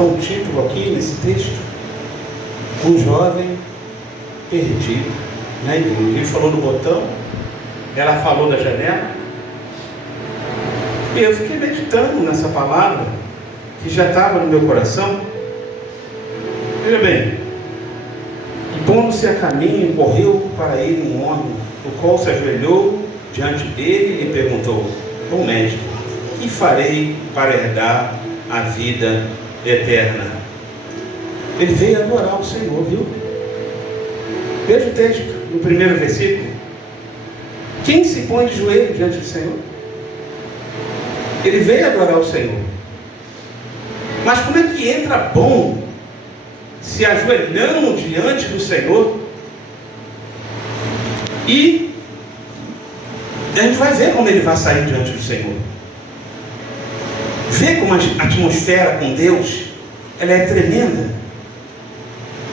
Um título aqui nesse texto, um jovem perdido, né? Ele falou do botão, ela falou da janela, e eu fiquei meditando nessa palavra que já estava no meu coração. Veja bem, e pondo-se a caminho, correu para ele um homem, o qual se ajoelhou diante dele e lhe perguntou: bom mestre, que farei para herdar a vida eterna? Ele veio adorar o Senhor, viu? Veja o texto, no primeiro versículo. Quem se põe de joelho diante do Senhor? Ele veio adorar o Senhor. Mas como é que entra bom se ajoelhando diante do Senhor? E a gente vai ver como ele vai sair diante do Senhor. Vê como a atmosfera com Deus, ela é tremenda.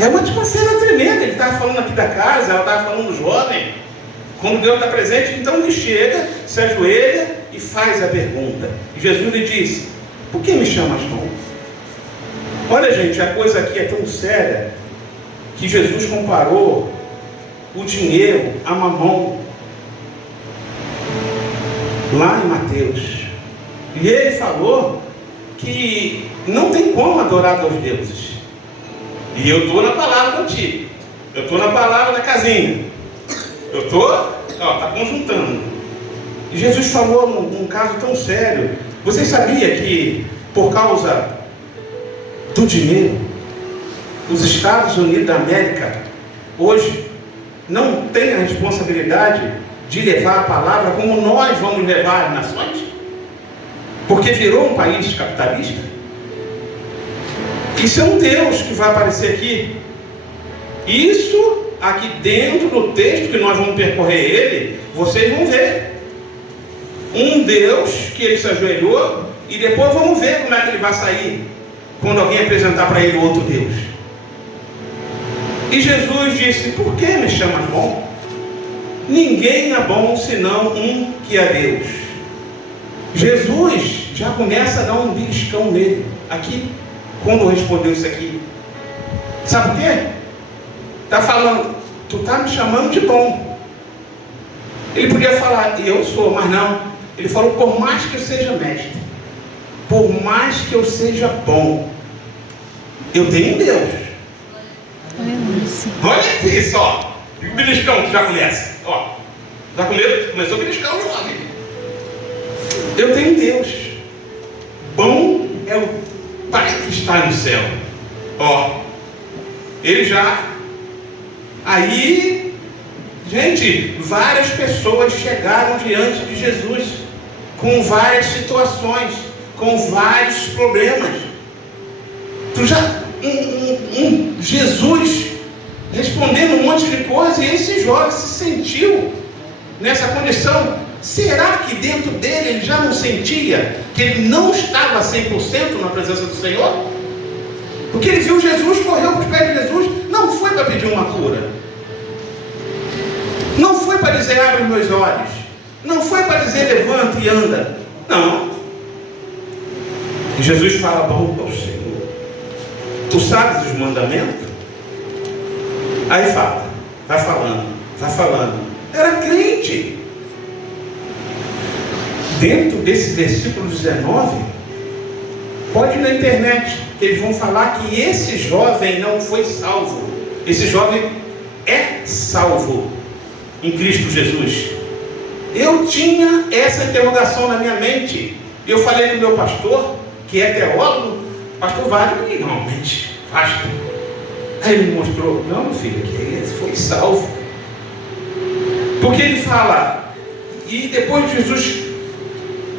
É uma atmosfera tremenda. Ele estava falando aqui da casa, ela estava falando do jovem. Quando Deus está presente, então ele chega, se ajoelha e faz a pergunta. E Jesus lhe disse: por que me chamas bom? Olha, gente, a coisa aqui é tão séria que Jesus comparou o dinheiro a mamão, lá em Mateus. E ele falou que não tem como adorar dois deuses. E eu estou na palavra contigo. Eu estou na palavra da casinha. Eu estou, está conjuntando. E Jesus falou num caso tão sério. Você sabia que por causa do dinheiro, os Estados Unidos da América hoje não têm a responsabilidade de levar a palavra como nós vamos levar as nações? Porque virou um país capitalista. Isso é um Deus que vai aparecer aqui. Isso aqui dentro do texto que nós vamos percorrer ele, vocês vão ver. Um Deus que ele se ajoelhou, e depois vamos ver como é que ele vai sair quando alguém apresentar para ele outro Deus. E Jesus disse: por que me chamas bom? Ninguém é bom senão um que é Deus. Jesus já começa a dar um beliscão nele, aqui, quando respondeu isso aqui. Sabe por quê? Está falando: tu está me chamando de bom. Ele podia falar: eu sou, mas não. Ele falou: por mais que eu seja mestre, por mais que eu seja bom, eu tenho um Deus. Olha aqui só, o beliscão que já começa. Ó, já começou o beliscão jovem. Eu tenho Deus. Bom é o Pai que está no céu. Ó, ele já. Aí, gente, várias pessoas chegaram diante de Jesus com várias situações, com vários problemas. Tu já Jesus respondendo um monte de coisa, e esse jovem se sentiu nessa condição. Será que dentro dele ele já não sentia que ele não estava 100% na presença do Senhor? Porque ele viu Jesus, correu para os pés de Jesus, não foi para pedir uma cura, não foi para dizer abre os meus olhos, não foi para dizer levanta e anda, não. E Jesus fala: bom ao Senhor, tu sabes os mandamentos? Aí fala, vai falando, era crente. Dentro desse versículo 19, pode ir na internet, que eles vão falar que esse jovem não foi salvo. Esse jovem é salvo em Cristo Jesus. Eu tinha essa interrogação na minha mente. Eu falei com o meu pastor, que é teólogo, pastor Wagner, e realmente, pastor. Aí ele me mostrou: não, filho, que ele foi salvo. Porque ele fala, e depois Jesus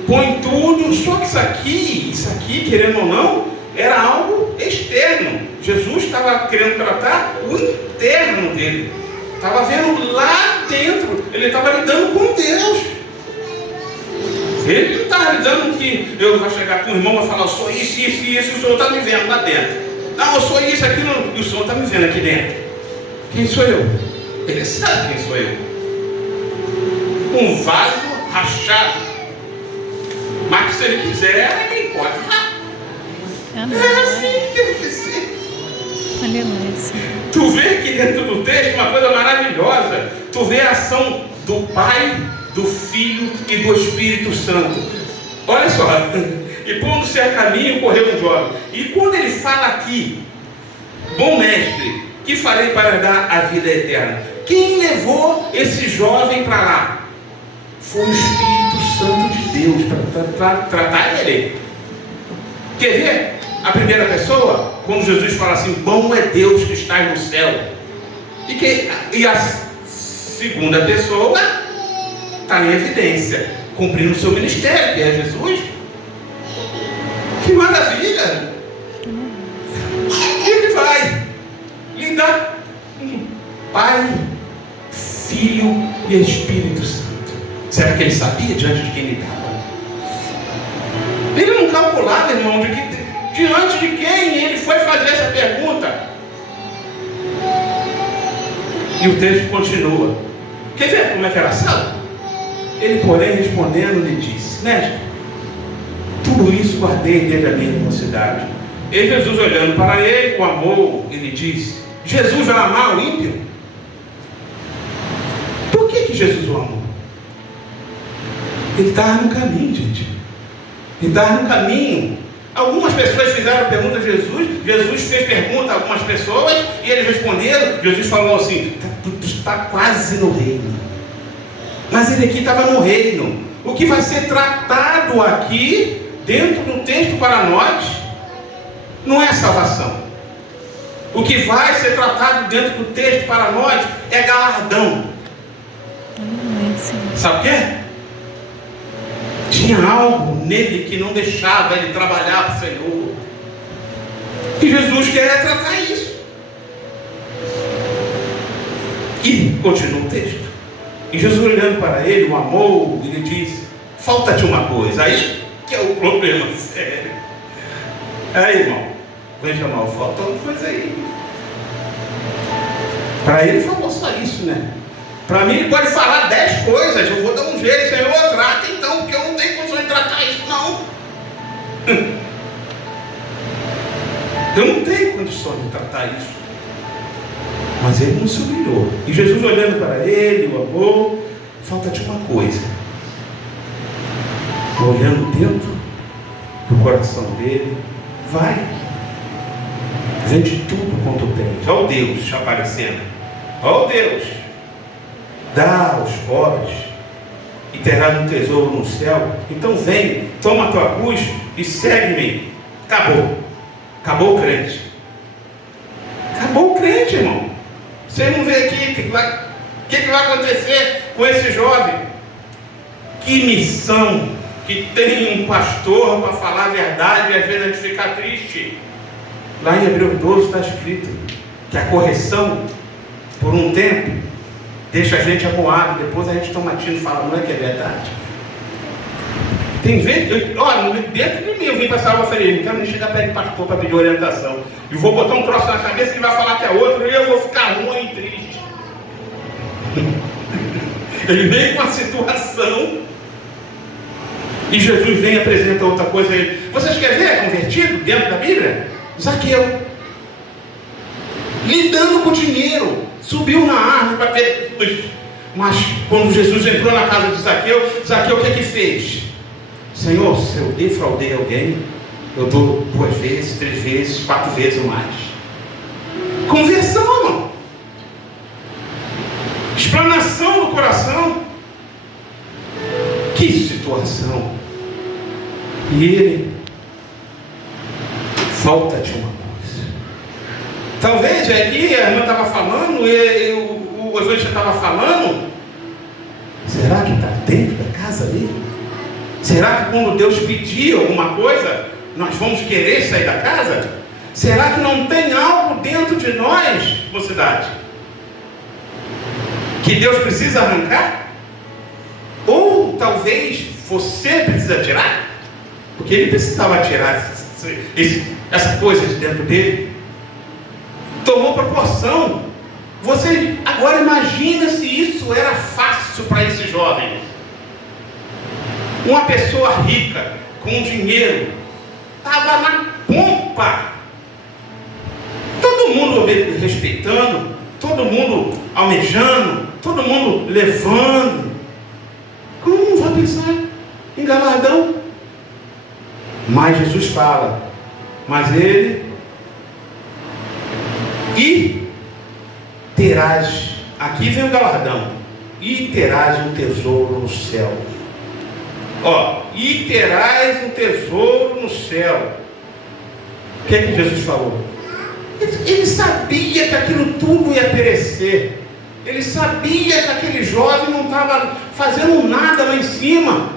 põe tudo, só que isso aqui, querendo ou não, era algo externo. Jesus estava querendo tratar o interno dele. Estava vendo lá dentro. Ele estava lidando com Deus. Ele não estava lidando que eu vou chegar com o irmão e falar: eu sou isso, isso e isso, e o Senhor está me vendo lá dentro. Não, eu sou isso, aquilo, e o Senhor está me vendo aqui dentro. Quem sou eu? Ele sabe quem sou eu. Um vaso rachado. Mas se ele quiser, ele pode. É assim Tu vê aqui dentro do texto uma coisa maravilhosa. Tu vê a ação do Pai, do Filho e do Espírito Santo. Olha só. E pondo-se a caminho, correu um jovem. E quando ele fala aqui, bom mestre, que farei para dar a vida eterna? Quem levou esse jovem para lá? Foi o Espírito Santo de Deus para tratar ele. Quer ver a primeira pessoa? Quando Jesus fala assim, bom é Deus que está no céu. E a segunda pessoa está em evidência, cumprindo o seu ministério, que é Jesus. Que maravilha! Ele vai lhe dar Pai, Filho e Espírito Santo. Será que ele sabia diante de quem ele estava? Ele não calculava, irmão, diante de quem ele foi fazer essa pergunta. E o texto continua. Quer ver como é que era a sala? Ele, porém, respondendo, lhe disse, mestre, tudo isso guardei desde a minha mocidade. E Jesus, olhando para ele, o amou e lhe disse, Jesus vai amar o ímpio? Por que Jesus o amou? Ele estava no caminho, gente. Ele estava no caminho. Algumas pessoas fizeram pergunta a Jesus. Jesus fez pergunta a algumas pessoas e eles responderam. Jesus falou assim, tu está quase no reino. Mas ele aqui estava no reino. O que vai ser tratado aqui, dentro do texto para nós, não é salvação. O que vai ser tratado dentro do texto para nós é galardão. Sabe o quê? Tinha algo nele que não deixava ele trabalhar para o Senhor. E Jesus quer tratar isso. E continua o texto. E Jesus, olhando para ele, o amou e lhe disse, falta-te uma coisa. Aí que é o problema sério. Aí, irmão, veja mal, falta uma coisa aí. Para ele falou só isso, né? Para mim ele pode falar 10 coisas. Eu vou dar um jeito, Senhor, trata então, porque eu não tenho condições de tratar isso, não. Eu não tenho condições de tratar isso. Mas ele não se humilhou. E Jesus, olhando para ele, o amou, falta-te uma coisa. Olhando dentro do coração dele, vai, vende tudo quanto tens. Olha o Deus aparecendo. Olha o Deus. Dá aos pobres e terás um tesouro no céu. Então vem, toma a tua cruz e segue-me. Acabou. Acabou o crente. Acabou o crente, irmão. Você não vê aqui o que vai acontecer com esse jovem. Que missão que tem um pastor para falar a verdade e às vezes a gente fica triste. Lá em Hebreus 12 está escrito que a correção, por um tempo, deixa a gente amuado, depois a gente toma tiro e fala, não é que é verdade? Tem vezes, olha, dentro de mim eu vim para essa aula e falei, não quero nem chegar perto do pastor para pedir orientação. E vou botar um troço na cabeça que vai falar que é outro e eu vou ficar ruim e triste. Ele vem com a situação e Jesus vem e apresenta outra coisa a ele. Vocês querem ver convertido dentro da Bíblia? Zaqueu, lidando com dinheiro, subiu na árvore para ter. Mas quando Jesus entrou na casa de Zaqueu, Zaqueu o que fez? Senhor, se eu defraudei alguém, eu dou 2 vezes, 3 vezes, 4 vezes ou mais. Conversão, irmão. Explanação do coração. Que situação. E ele, falta-te uma coisa. Talvez aqui a irmã estava falando, e o evangelista estava falando. Será que está dentro da casa dele? Será que quando Deus pedir alguma coisa, nós vamos querer sair da casa? Será que não tem algo dentro de nós, mocidade, que Deus precisa arrancar? Ou talvez você precisa tirar? Porque ele precisava tirar essa coisa de dentro dele. Tomou proporção. Você agora imagina se isso era fácil para esse jovem. Uma pessoa rica, com dinheiro, estava na pompa. Todo mundo mundo respeitando, todo mundo almejando, todo mundo levando. Como não vai pensar em galardão? Mas Jesus fala, mas ele, e terás, aqui vem o galardão, e terás um tesouro no céu. Ó, e terás um tesouro no céu. O que é que Jesus falou? Ele sabia que aquilo tudo ia perecer. Ele sabia que aquele jovem não estava fazendo nada lá em cima.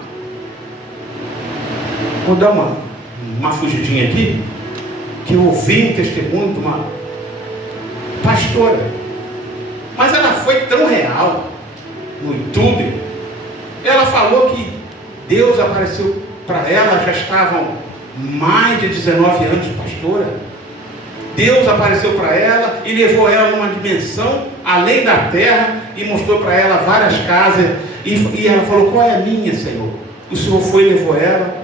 Vou dar uma fugidinha aqui, que eu ouvi um testemunho de uma pastora, mas ela foi tão real no YouTube. Ela falou que Deus apareceu para ela, já estavam mais de 19 anos de pastora. Deus apareceu para ela e levou ela numa dimensão além da terra e mostrou para ela várias casas e ela falou, qual é a minha, Senhor? O Senhor foi e levou ela.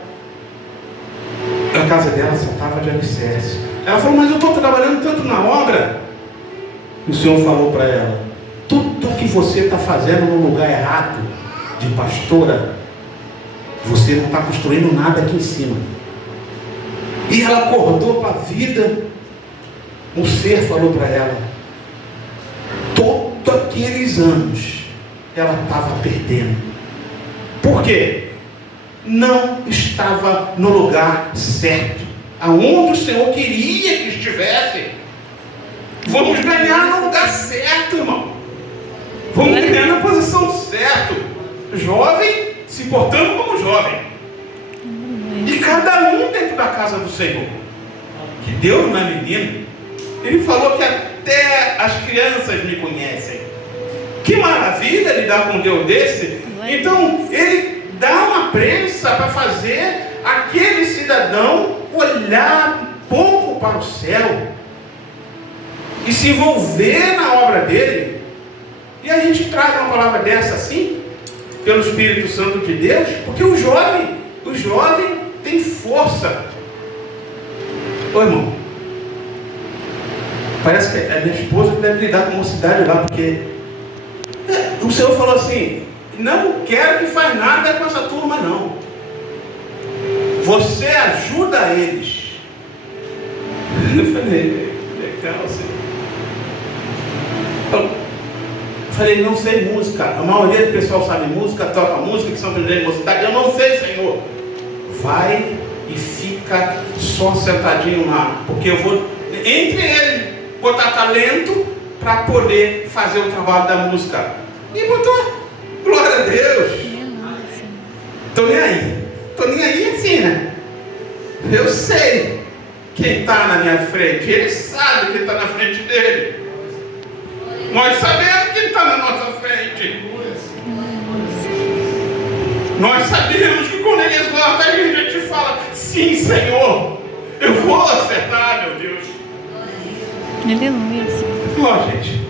A casa dela só estava de alicerce. Ela falou, mas eu estou trabalhando tanto na obra. E o Senhor falou para ela, tudo que você está fazendo no lugar errado de pastora, você não está construindo nada aqui em cima. E ela acordou para a vida. Um ser falou para ela, todos aqueles anos ela estava perdendo. Por quê? Não estava no lugar certo, aonde o Senhor queria que estivesse. Vamos ganhar no lugar certo, irmão. Vamos ganhar na posição certa. Jovem se portando como jovem. E cada um dentro da casa do Senhor. Que Deus não é menino. Ele falou que até as crianças me conhecem. Que maravilha lidar com um Deus desse. Então ele dá uma prensa para fazer aquele cidadão olhar um pouco para o céu e se envolver na obra dele. E a gente traz uma palavra dessa assim, pelo Espírito Santo de Deus, porque o jovem tem força. Ô irmão, parece que a minha esposa deve lidar com a mocidade lá, porque o Senhor falou assim, não quero que faz nada com essa turma não. Você ajuda eles. Eu falei, legal, Senhor. Eu falei, não sei música. A maioria do pessoal sabe música, toca música, que são presidentes de mocidade. Eu não sei, Senhor. Vai e fica só sentadinho lá, porque eu vou, entre eles, botar talento para poder fazer o trabalho da música. E botou. Glória a Deus. Estou nem aí. Estou nem aí assim, né? Eu sei quem está na minha frente. Ele sabe quem está na frente dele. Nós sabemos quem está na nossa frente. Nós sabemos que quando ele exorta, a gente fala, sim, Senhor, eu vou acertar, meu Deus. Aleluia. Ó, gente,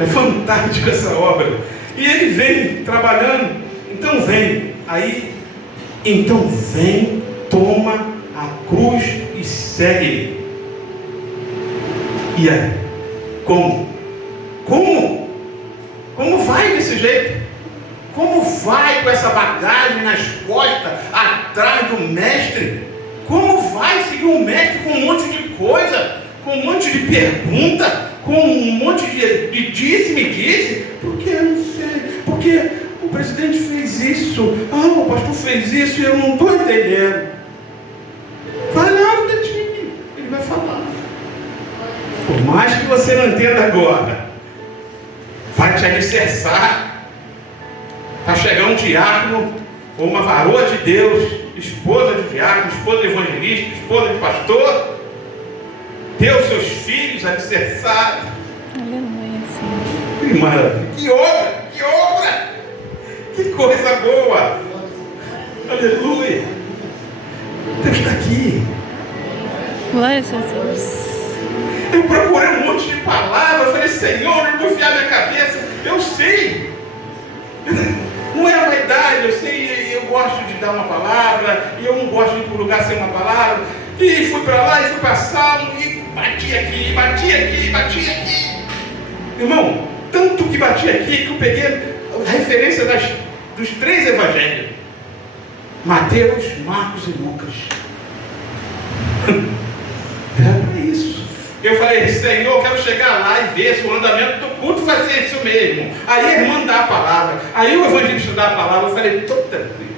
é fantástico essa obra. E ele vem trabalhando. Então vem, toma a cruz e segue. E aí? Como vai desse jeito? Como vai com essa bagagem nas costas, atrás do mestre? Como vai seguir um mestre com um monte de coisa, com um monte de pergunta, com um monte de disse-me-disse? Porque eu não sei, porque o presidente fez isso, o pastor fez isso e eu não estou entendendo. Vai lá no cantinho, ele vai falar. Por mais que você não entenda agora, vai te alicerçar. Para chegar um diácono ou uma varoa de Deus, esposa de diácono, esposa de evangelista, esposa de pastor, ter os seus filhos alicerçados. Aleluia, Senhor. Que maravilha! Que obra! Que coisa boa! Aleluia! Deus está aqui. Glória a Jesus. Eu procurei um monte de palavras, falei, Senhor, eu vou enfiar minha cabeça. Eu sei. Não é a vaidade, eu sei, eu gosto de dar uma palavra, e eu não gosto de ir para um lugar sem uma palavra. E fui para lá, e fui para Salmo, e bati aqui, Irmão, tanto que bati aqui que eu peguei a referência dos 3 evangelhos: Mateus, Marcos e Lucas. Era para isso. Eu falei: Senhor, eu quero chegar lá e ver se o andamento do culto vai ser isso mesmo. Aí a irmã dá a palavra, aí o evangelista dá a palavra. Eu falei: estou tranquilo.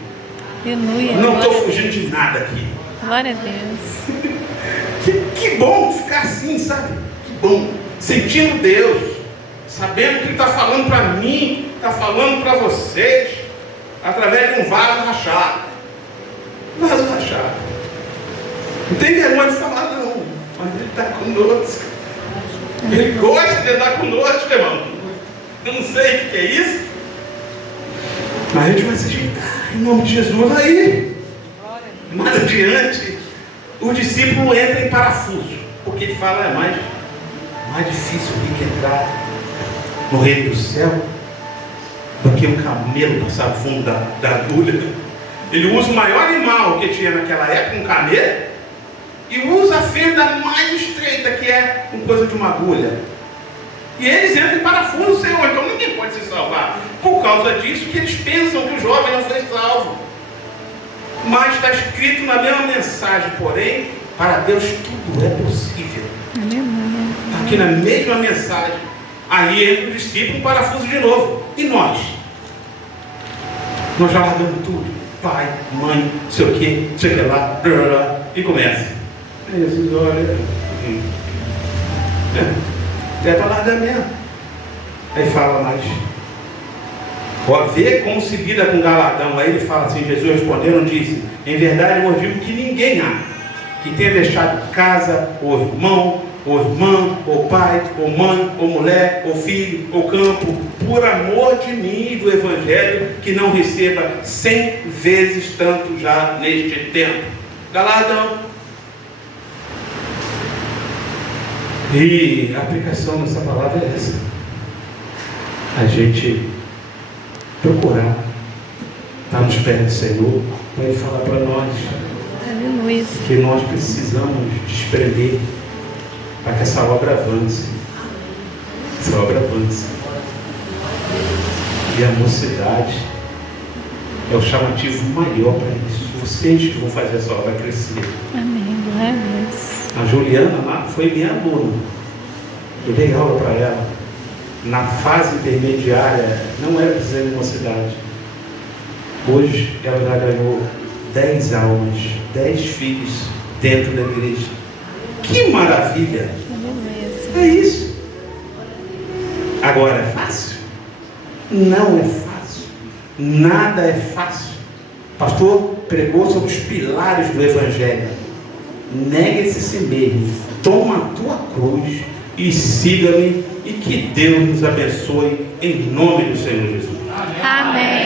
Aleluia. Não estou fugindo de nada aqui. Glória a Deus. Que bom ficar assim, sabe? Que bom. Sentindo Deus, sabendo que Ele está falando para mim, está falando para vocês, através de um vaso rachado. Vaso rachado. Não tem vergonha de falar, não. Mas Ele está conosco. Ele gosta de andar conosco, irmão. Eu não sei o que é isso, mas a gente vai se ajeitar em nome de Jesus. Aí, mais adiante, o discípulo entra em parafuso, porque ele fala: é mais difícil do que entrar no reino do céu do que um camelo passar no fundo da agulha. Ele usa o maior animal que tinha naquela época, um camelo, e usa a fenda mais estreita, que é uma coisa de uma agulha. E eles entram em parafuso, Senhor, então ninguém pode se salvar. Por causa disso que eles pensam que o jovem não foi salvo. Mas está escrito na mesma mensagem: porém, para Deus tudo é possível. Está aqui na mesma mensagem. Aí entra o discípulo em parafuso de novo. E nós? Nós já largamos tudo. Pai, mãe, não sei o que, não sei o que lá, blá, blá, blá, e começa. Aí Jesus olha. É para largar mesmo. Aí fala mais. Vê como se lida com galadão. Aí ele fala assim: Jesus respondendo disse: em verdade eu vos digo que ninguém há que tenha deixado casa, ou irmão, ou irmã, ou pai, ou mãe, ou mulher, ou filho, ou campo, por amor de mim e do Evangelho, que não receba 100 vezes tanto já neste tempo. Galadão. E a aplicação dessa palavra é essa: a gente procurar estar nos pés do Senhor, para Ele falar para nós. Aleluia. Que nós precisamos desprender para que essa obra avance. Essa obra avance. E a mocidade é o chamativo maior para isso. Vocês que vão fazer essa obra crescer. Amém. Glória a Deus. A Juliana lá foi minha aluna. Eu dei aula para ela. Na fase intermediária, não era precisando de mocidade. Hoje ela já ganhou 10 almas, 10 filhos dentro da igreja. Que maravilha! É isso. Agora é fácil? Não é fácil. Nada é fácil. O pastor pregou sobre os pilares do Evangelho. Negue-se a si mesmo, toma a tua cruz e siga-me, e que Deus nos abençoe em nome do Senhor Jesus. Amém.